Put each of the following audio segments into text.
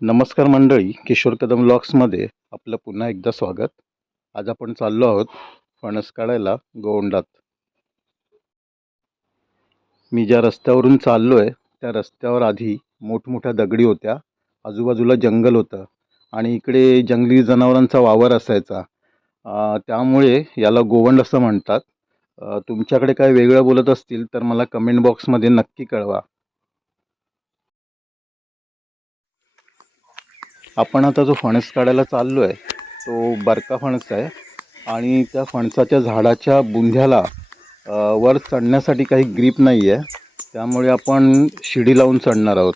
नमस्कार मंडळी, किशोर कदम व्लॉग्समध्ये आपलं पुन्हा एकदा स्वागत. आज आपण चाललो आहोत फणस काढायला गोंडात. मी ज्या रस्त्यावरून चाललो आहे त्या रस्त्यावर आधी मोठमोठ्या दगडी होत्या, आजूबाजूला जंगल होतं आणि इकडे जंगली जनावरांचा वावर असायचा. त्यामुळे याला गोवंड असं म्हणतात. तुमच्याकडे काय वेगळं बोलत असतील तर मला कमेंट बॉक्समध्ये नक्की कळवा. आपण आता जो फणस काढायला चाललो आहे तो बरका फणस आहे आणि त्या फणसाच्या झाडाच्या बुंध्याला वर चढण्यासाठी काही ग्रीप नाही आहे, त्यामुळे आपण शिडी लावून चढणार आहोत.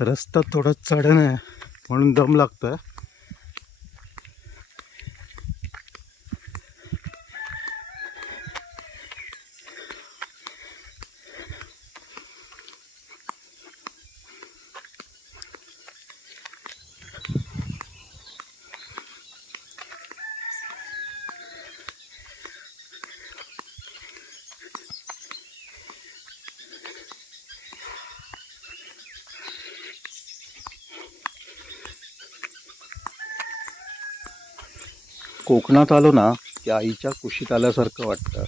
रस्ता थोडा चढण आहे म्हणून दम लागतोय. कोकणात आलो ना की आईच्या कुशीत आल्यासारखं वाटतं.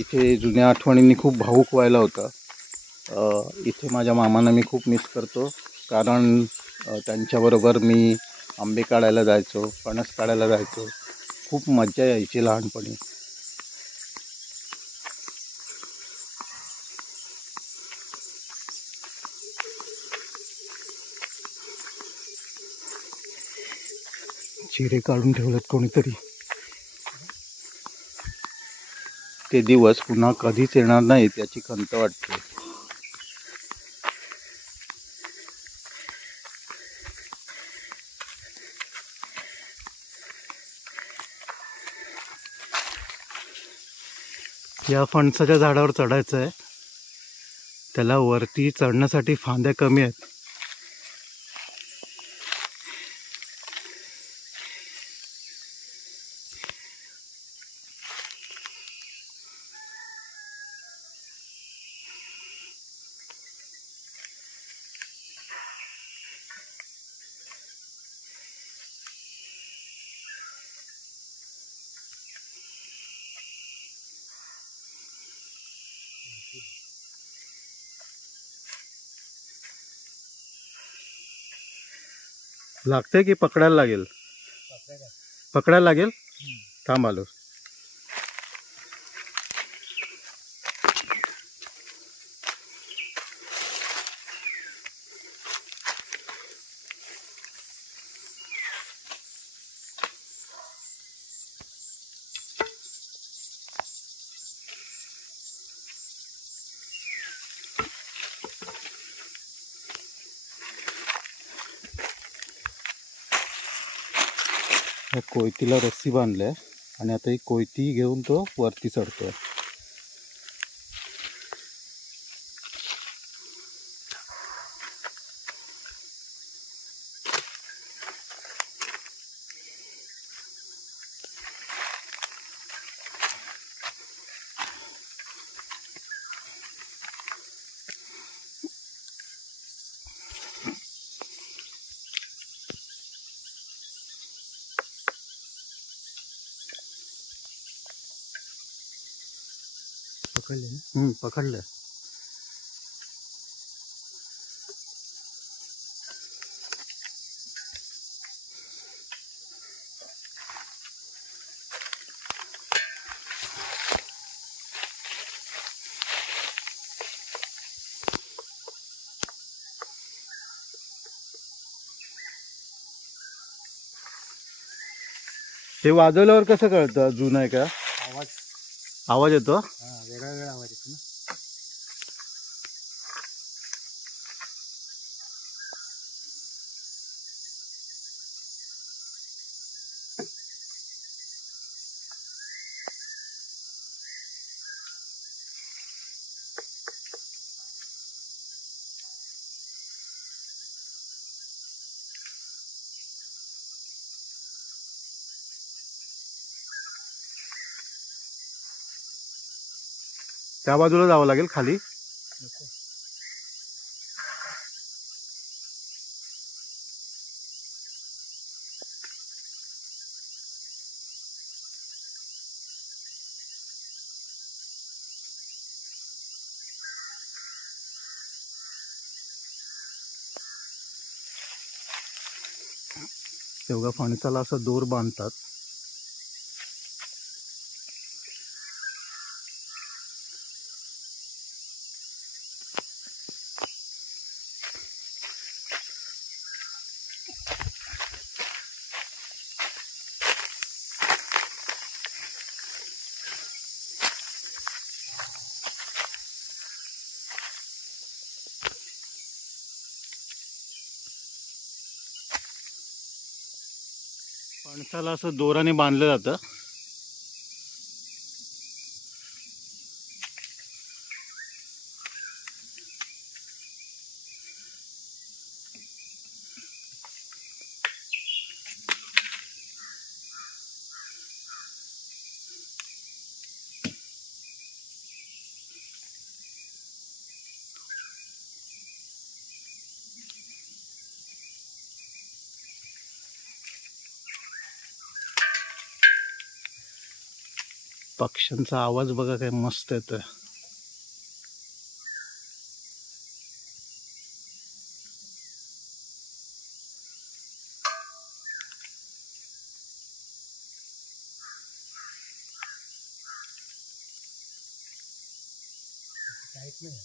इथे जुन्या आठवणींनी खूप भावूक व्हायला होतं. इथे माझ्या मामांना मी खूप मिस करतो, कारण त्यांच्याबरोबर मी आंबे काढायला जायचो, फणस काढायला जायचो. खूप मजा यायची लहानपणी. चिरे काढून ठेवलेत कोणीतरी. ते दिवस पुन्हा कधीच येणार नाहीत याची खंत वाटते. या फणसाच्या झाडावर चढायचं आहे. त्याला वरती चढण्यासाठी फांद्या कमी आहेत. लागतंय की पकडायला लागेल? पकडायला लागेल. थांब आलो. या कोयतीला रस्सी बांधल्या आणि आता ही कोयती घेऊन तो वरती चढतोय. पकडले ना? पकडलं. ते वाजवल्यावर कसं कळतं जुनं आहे का? आवाज आवाज येतो. वेगळा वेगळा आवाज येतो ना. त्या बाजूला जावं लागेल खाली. नको. तेवढा फणसाला असं दोर बांधतात. फणसाला असं दोराने बांधलं जातं. पक्ष्यांचा आवाज बघा काय मस्त येतोय. काहीच नाही.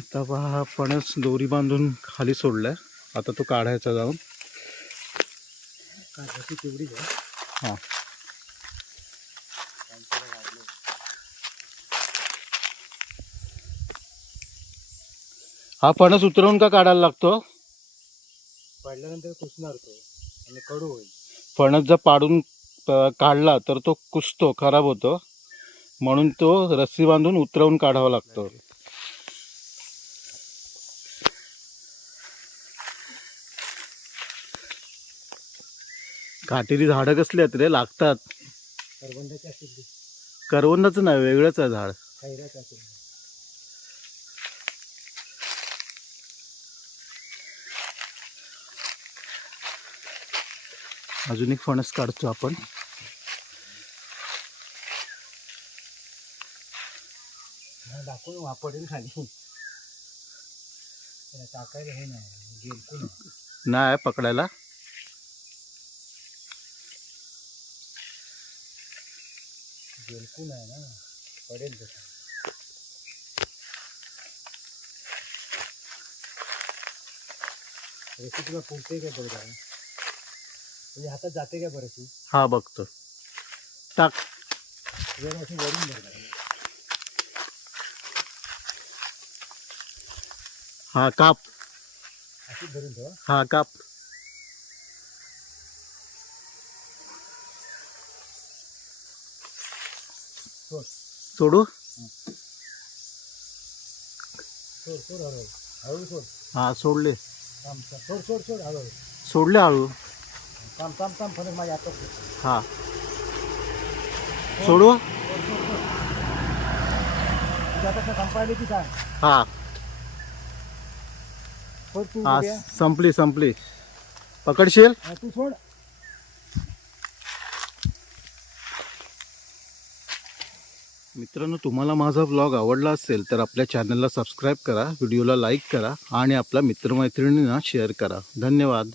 आता पहा हा फणस दोरी बांधून खाली सोडलाय. आता तो काढायचा जाऊन. काढायची तेवढीच आहे. हा कांचीला वाढलं. हा फणस उतरवून का काढायला लागतो? पडल्यानंतर कुसणार तो आणि कडू होईल. फणस जर पाडून काढला तर तो कुसतो, खराब होतो, म्हणून तो रस्सी बांधून उतरवून काढावा लागतो. काटेरी झाडं कसली आहेत रे, लागतात. करवंदाची असेल ती. करवंदाचं नाही, वेगळंच आहे झाड. खैराच असेल. अजून एक फणस काढतो आपण. दाखवून वापरेल खाली. त्याला टाकायला हे नाही, गेलकून नाही पकडायला. गेलकून आहे ना, पडेल तसा. रेसी तुला पुरते काय बघ जरा. म्हणजे हातात जाते काय बरं? हा बघतो, टाक. जरा अशी वरून बघ. हा काप. अशी धरून ठेवा. हा काप. सोडू. सोड सोड हळू हळू सोड. हा सोडले. थांब सोड सोड सोड हळू. सोडले हळू. थांब थांब थांब फणस माझ्या हातात. हा सोडू. तुझ्या हातात संपायला की सांग. हा सोड तू. हा संपली संपली. पकडशील. तू सोड. मित्रांनो, तुम्हाला माझा व्लॉग आवडला असेल तर आपल्या चॅनलला सबस्क्राईब करा, व्हिडिओला लाईक करा आणि आपल्या मित्रमैत्रिणींना शेअर करा. धन्यवाद.